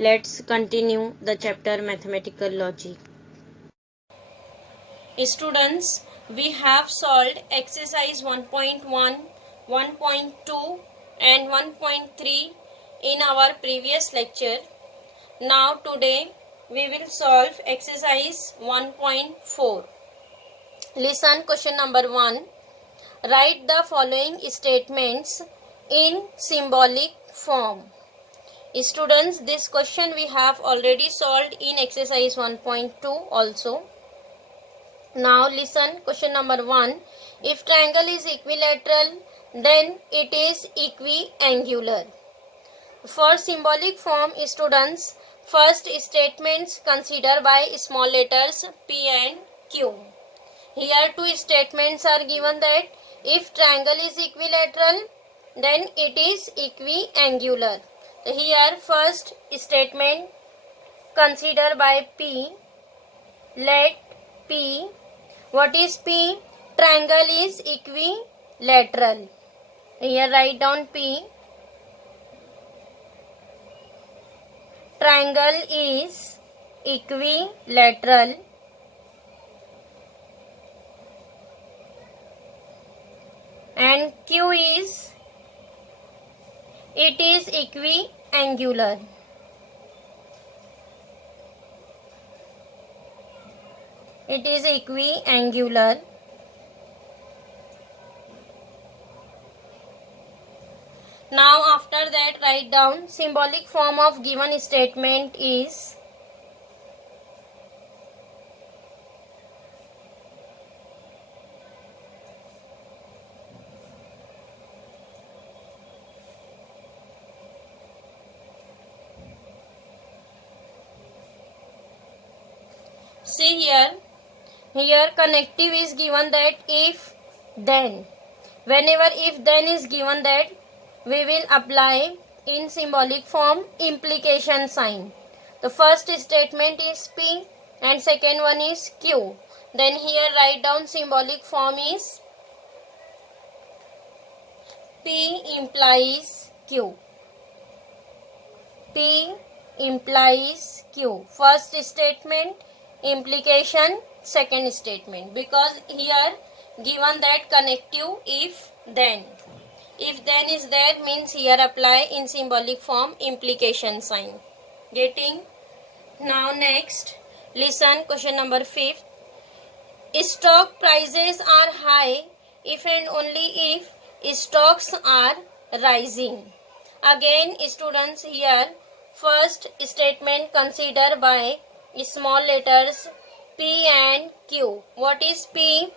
Let's continue the chapter Mathematical Logic. Students, we have solved exercise 1.1, 1.2 and 1.3 in our previous lecture. Now today we will solve exercise 1.4. Listen question number 1. Write the following statements in symbolic form. Students, this question we have already solved in exercise 1.2 also. Now listen question number 1. If triangle is equilateral, then it is equiangular. For symbolic form, students, first statements consider by small letters P and Q. Here two statements are given that if triangle is equilateral, then it is equiangular. Here first statement consider by P. Let P. What is P? Triangle is equilateral. Here write down P. Triangle is equilateral. And Q is, it is equiangular. It is equiangular. Now after that write down symbolic form of given statement is see here connective is given that if then. Whenever if then is given that, we will apply in symbolic form implication sign. The first statement is P and second one is Q. Then here write down symbolic form is P implies Q. P implies Q. First statement implication, second statement, because here given that connective if then. If then is there means here apply in symbolic form implication sign. Getting? Now next listen question number 5. Stock prices are high if and only if stocks are rising. Again students, here first statement consider by small letters P and Q. What is P?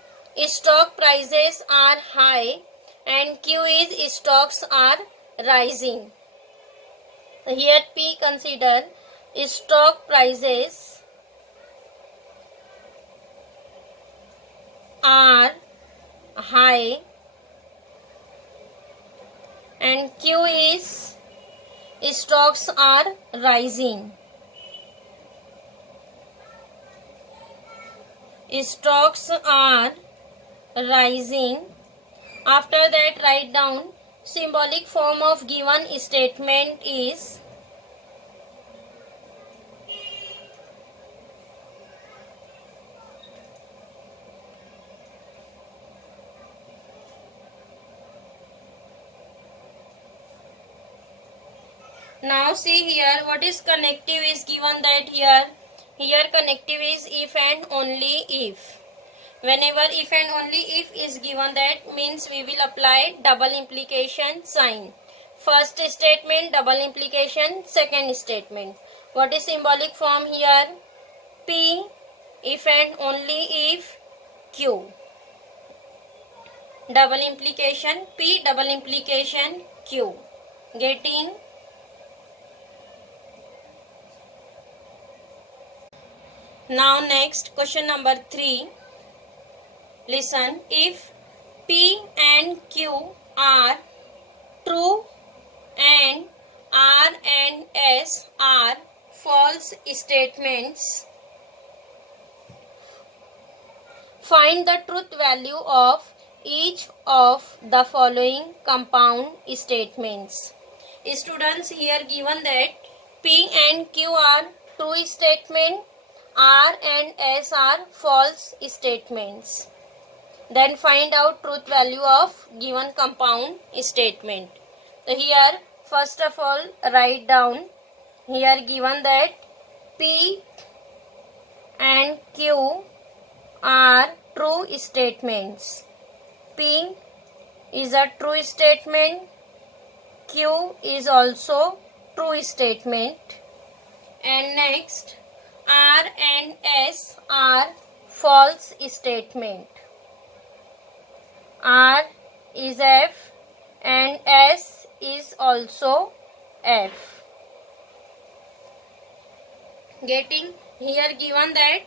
Stock prices are high and Q is stocks are rising. Here P consider stock prices are high and Q is stocks are rising. Stocks are rising. After that write down symbolic form of given statement is now see here what is connective is given that here connective is if and only if. Whenever if and only if is given that means we will apply double implication sign. First statement double implication, second statement. What is symbolic form here? P if and only if Q. Double implication P, double implication Q. Getting? Now next question number 3. Listen, if P and Q are true and R and S are false statements, find the truth value of each of the following compound statements. Students, here given that P and Q are true statement, R and S are false statements. Then find out truth value of given compound statement. So here first of all write down, here given that P and Q are true statements. P is a true statement, Q is also true statement, and next R and S are false statement. R is F and S is also F. Getting here given that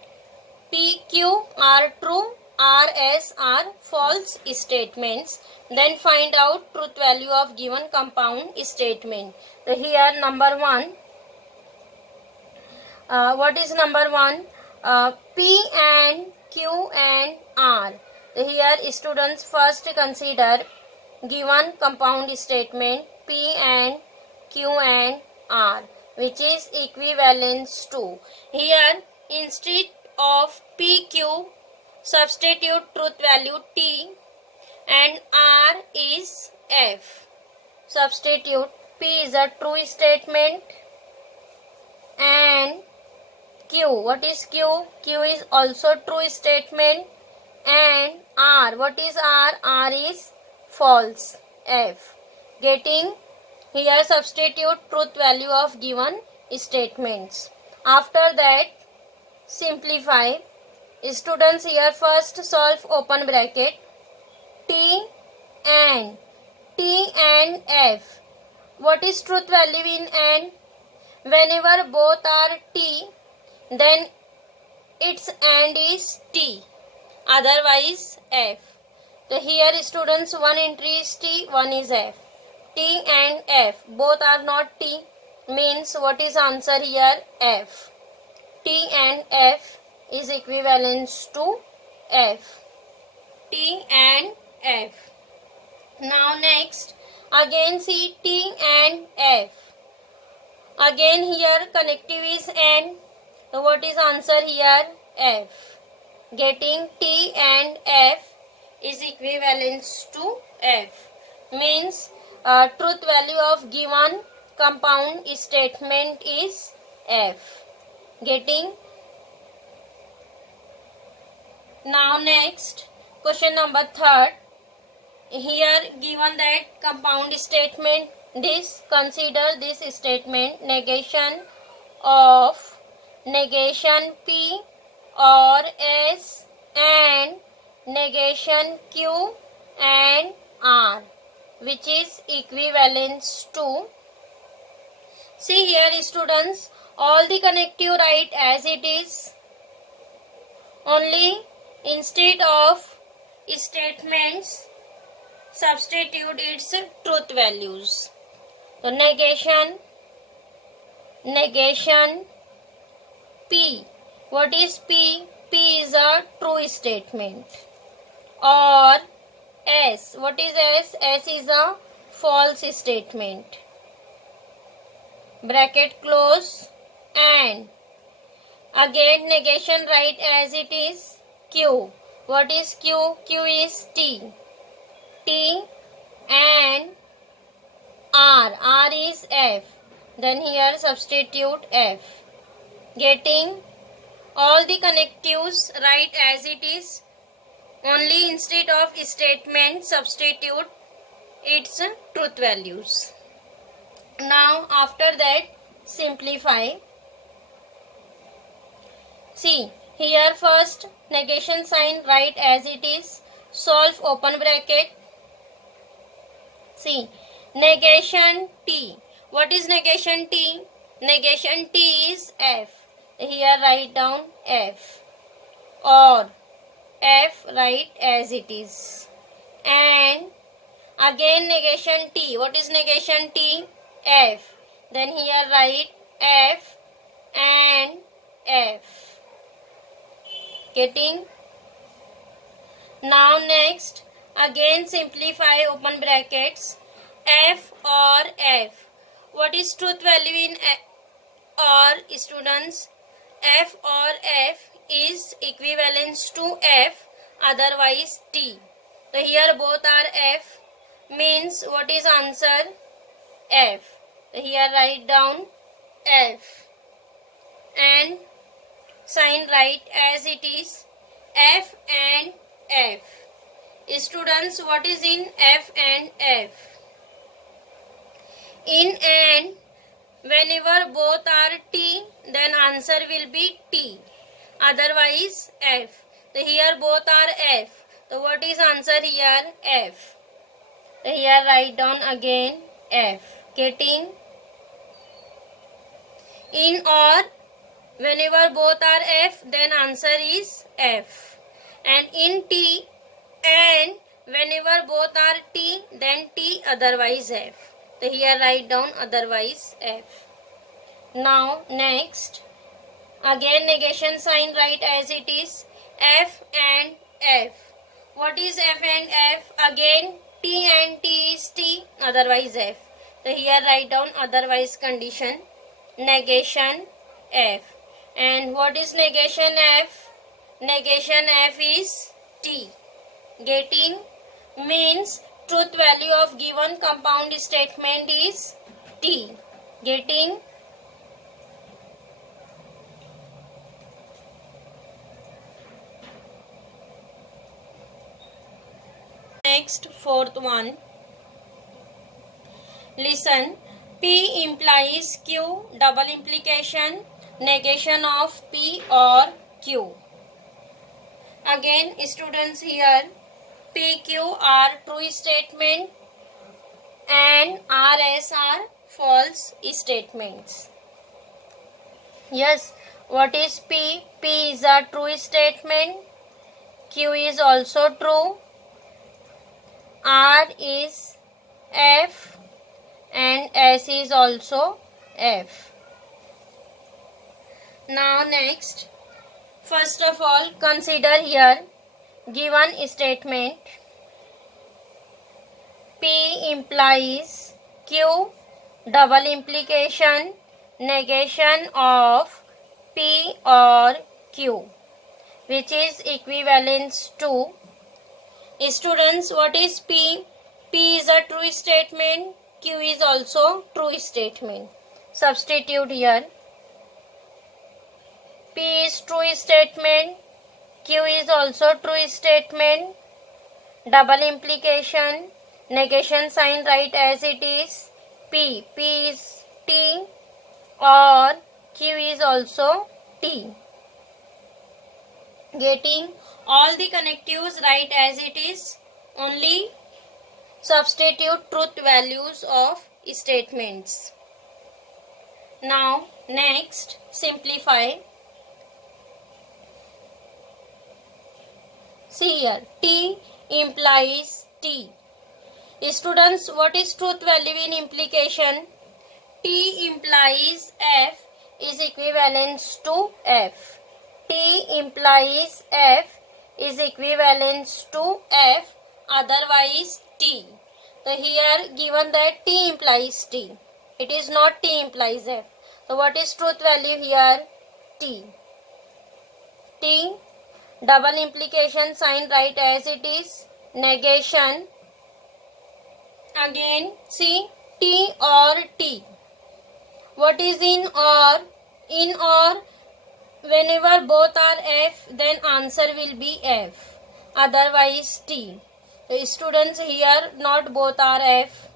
P, Q are true, R, S are false statements. Then find out truth value of given compound statement. So here number 1. What is number 1? P and Q and R. So here students first consider given compound statement P and Q and R, which is equivalence to. Here instead of PQ, substitute truth value T and R is F. Substitute P is a true statement and Q. What is Q? Q is also true statement, and R. What is R? R is false. F. Getting here substitute truth value of given statements. After that simplify. Students here first solve open bracket T and F. What is truth value in N? Whenever both are T, then its AND is T, otherwise F. So here students one entry is T, one is F. T and F both are not T, means what is answer here? F. T and F is equivalence to F. T and F. Now next again see T and F. Again here connective is N. So what is answer here? F. Getting T and F is equivalence to F. Means truth value of given compound statement is F. Getting. Now next question number 3. Here given that compound statement, this consider this statement negation of negation P or S and negation Q and R, which is equivalence to. See here students, all the connective write as it is, only instead of statements substitute its truth values. So negation P. What is P? P is a true statement. Or S. What is S? S is a false statement. Bracket close, and again negation write as it is. Q. What is Q? Q is T. T and R. R is F. Then here substitute F. Getting all the connectives write as it is, only instead of statement substitute its truth values. Now after that simplify. See here first negation sign write as it is, solve open bracket. See negation T. What is negation T? Negation T is F. Here write down F, or F write as it is. And again negation T. What is negation T? F. Then here write F and F. Getting. Now next again simplify open brackets F or F. What is truth value in or students, F or F is equivalent to F, otherwise T. So here both are F, means what is answer? F. So here write down F and sign write as it is, F and F. Students, what is in F and F? In and, whenever both are T, then answer will be T, otherwise F. So here both are F. So what is answer here? F. So here write down again F. Getting? In or, whenever both are F, then answer is F. And in T and whenever both are T, then T, otherwise F. So here write down otherwise F. Now next, again negation sign write as it is, F and F. What is F and F? Again T and T is T, otherwise F. So here write down otherwise condition, negation F. And what is negation F? Negation F is T. Getting? Means truth value of given compound statement is T. Getting? Next, fourth one. Listen. P implies Q, double implication, negation of P or Q. Again, students, here PQ are true statement and RS are false statements. Yes, what is P? P is a true statement. Q is also true. R is F and S is also F. Now next, first of all, consider here given statement. P implies Q, double implication, negation of P or Q, which is equivalent to. Students, what is P? P is a true statement. Q is also true statement. Substitute here. P is true statement. Q is also true statement. Double implication. Negation sign write as it is. P. P is T or Q is also T. Getting? All the connectives write as it is. Only substitute truth values of statements. Now next, simplify. See here, T implies T. Students, what is truth value in implication? T implies F is equivalent to F. T implies F is equivalent to F, otherwise T. So here given that T implies T. It is not T implies F. So what is truth value here? T. T, double implication sign write as it is, negation. Again see, T or T. What is in or? In or, whenever both are F, then answer will be F, otherwise T. The students, here not both are F,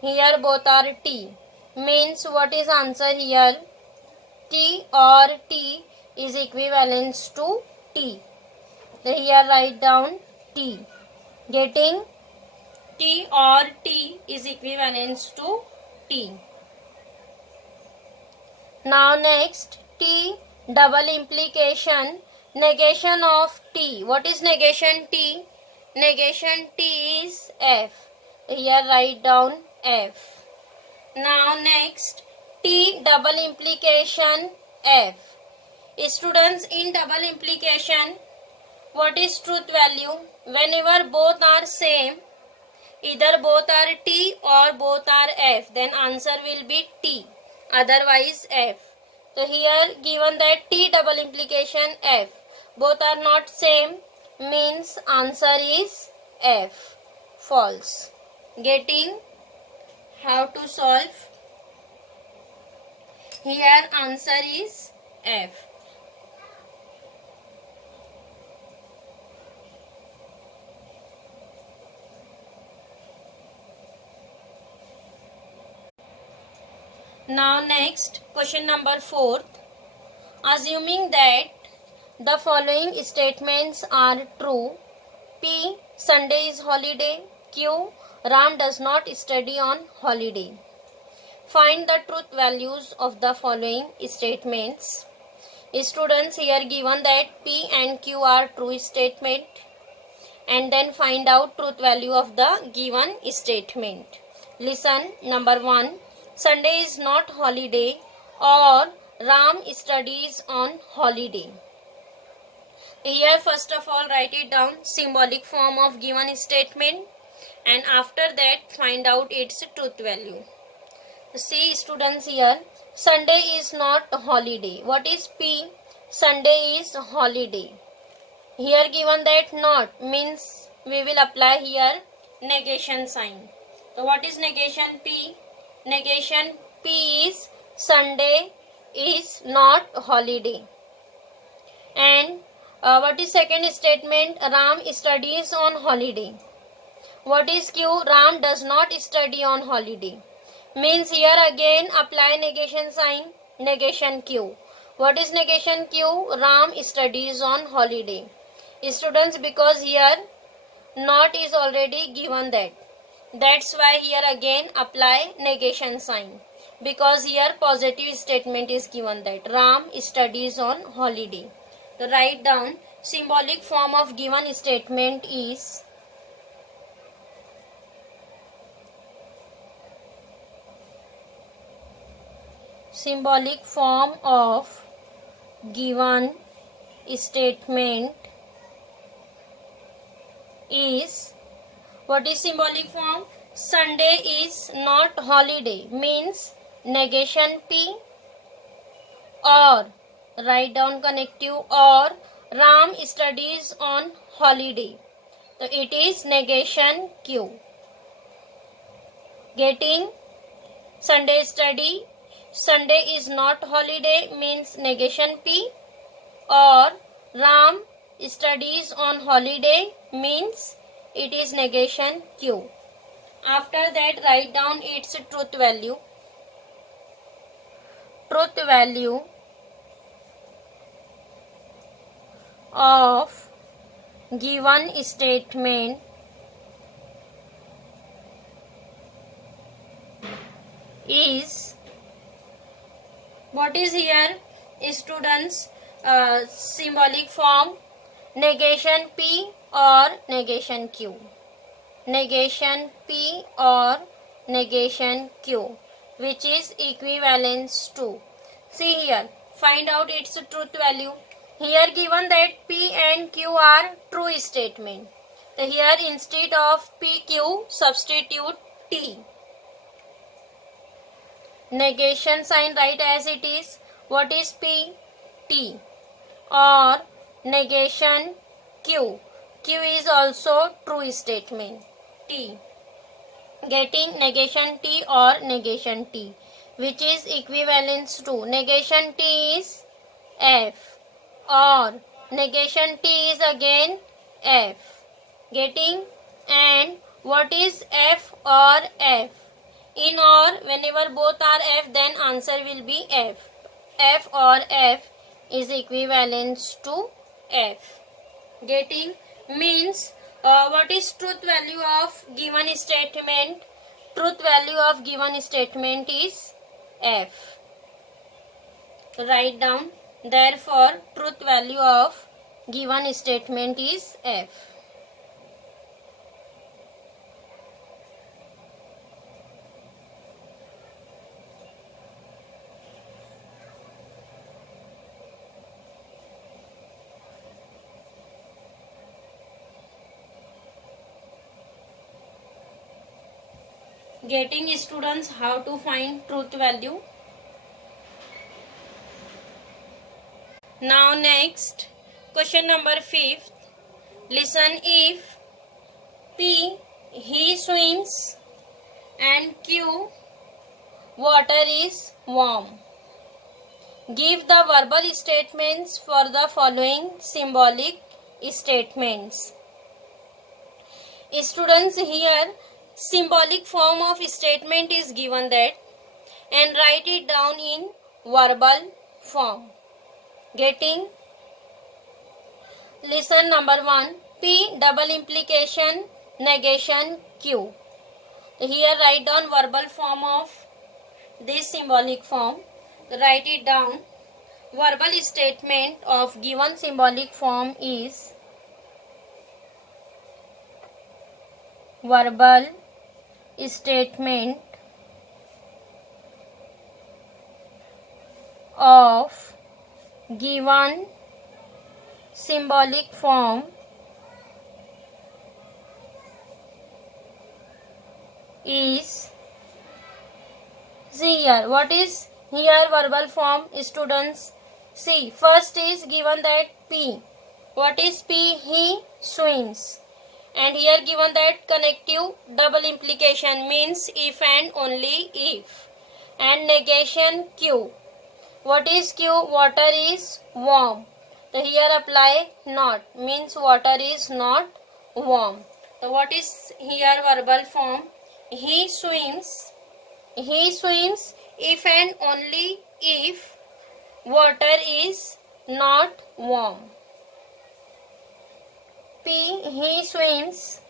here both are T. Means what is answer here? T or T is equivalent to T. So here write down T. Getting? T or T is equivalent to T. Now next, T, double implication, negation of T. What is negation T? Negation T is F. Here write down F. Now next, T, double implication F. Students, in double implication, what is truth value? Whenever both are same, either both are T or both are F, then answer will be T, otherwise F. So here given that T double implication F, both are not same, means answer is F, false. Getting how to solve? Here answer is F. Now next, question number 4. Assuming that the following statements are true: P. Sunday is holiday. Q. Ram does not study on holiday. Find the truth values of the following statements. Students, here given that P and Q are true statement, and then find out truth value of the given statement. Listen, number 1. Sunday is not holiday, or Ram studies on holiday. Here first of all write it down, symbolic form of given statement, and after that find out its truth value. See students, here Sunday is not holiday. What is P? Sunday is holiday. Here given that not means we will apply here negation sign. So what is negation P? Negation P is Sunday is not holiday. And what is second statement? Ram studies on holiday. What is Q? Ram does not study on holiday. Means here again apply negation sign, negation Q. What is negation Q? Ram studies on holiday. Students, because here not is already given that. That's why here again apply negation sign. Because here positive statement is given that Ram studies on holiday. So write down, symbolic form of given statement is symbolic form of given statement is, what is symbolic form? Sunday is not holiday means negation P, or write down connective, or Ram studies on holiday. So it is negation Q. Getting Sunday study, Sunday is not holiday means negation P, or Ram studies on holiday means it is negation Q. After that write down its truth value. Truth value of given statement is, what is here students? Symbolic form negation P or negation Q. Negation P or negation Q, which is equivalence to. See here, find out its truth value. Here given that P and Q are true statement. So here instead of PQ substitute T. Negation sign write as it is. What is P? T. Or negation Q. Q is also true statement. T. Getting negation T or negation T, which is equivalence to. Negation T is F, or negation T is again F. Getting, and what is F or F? In or whenever both are F, then answer will be F. F or F is equivalence to F. Getting, means what is truth value of given statement? Truth value of given statement is F. Write down, therefore truth value of given statement is F. Getting students how to find truth value. Now next, question number 5. Listen. If P, he swims, and Q, water is warm, give the verbal statements for the following symbolic statements. Students, here symbolic form of statement is given that, and write it down in verbal form. Getting? Listen. Number 1. P, double implication, negation, Q. Here write down verbal form of this symbolic form. Write it down. Verbal statement of given symbolic form is verbal statement of given symbolic form is here. What is here verbal form, students? See, first is given that P. What is P? He swims. And here given that connective double implication means if and only if. And negation Q. What is Q? Water is warm. So here apply not, means water is not warm. So what is here verbal form? He swims. He swims if and only if water is not warm. P, he swims.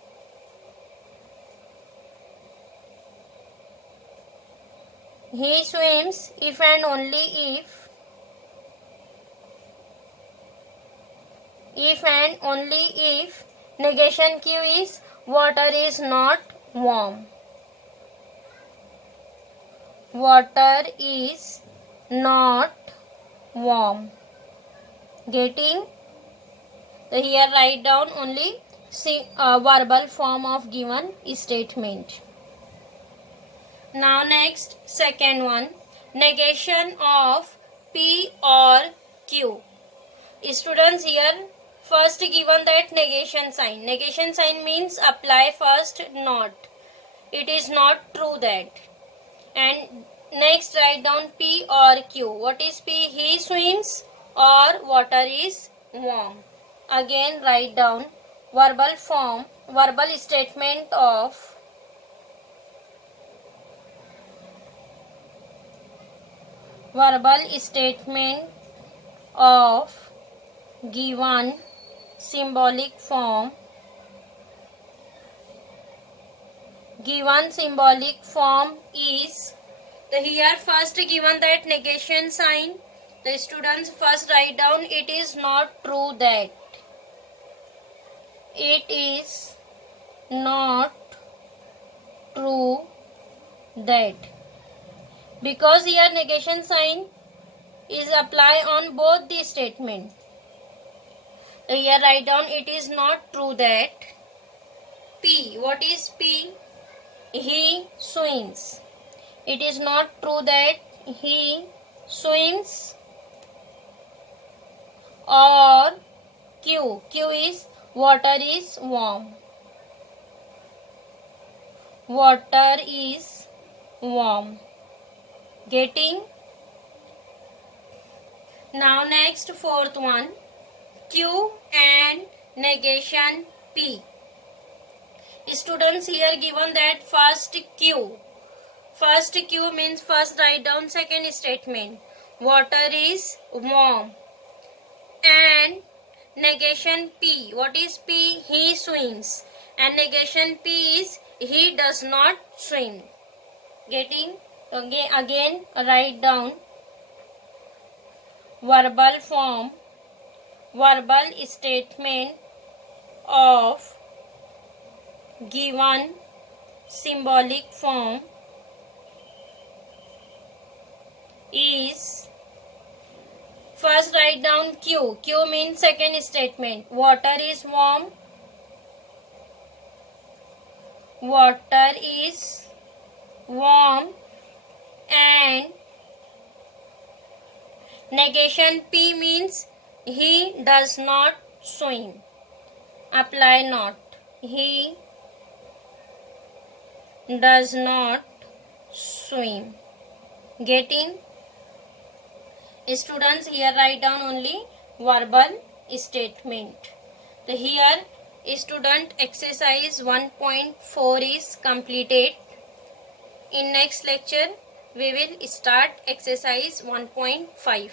He swims if and only if. If and only if. Negation Q is water is not warm. Water is not warm. Getting? So here write down only verbal form of given statement. Now next, second one, negation of P or Q. Students, here first given that negation sign. Negation sign means apply first not. It is not true that. And next write down P or Q. What is P? He swims or water is warm. Again write down verbal form, verbal statement of given symbolic form. Given symbolic form is, here first given that negation sign. The students first write down it is not true that. It is not true that. Because here negation sign is apply on both the statement. So here write down it is not true that. P. What is P? He swims. It is not true that he swims. Or Q. Q is water is warm. Water is warm. Getting? Now next, fourth one, Q and negation P. Students, here given that first Q. First Q means first write down second statement. Water is warm. And negation P. What is P? He swims. And negation P is he does not swim. Getting? Again write down verbal form, verbal statement of given symbolic form is, first write down Q. Q means second statement. Water is warm. Water is warm. And negation P means He does not swim. Apply not. He does not swim. Getting? Students, here write down only verbal statement. So here student exercise 1.4 is completed. In next lecture we will start exercise 1.5.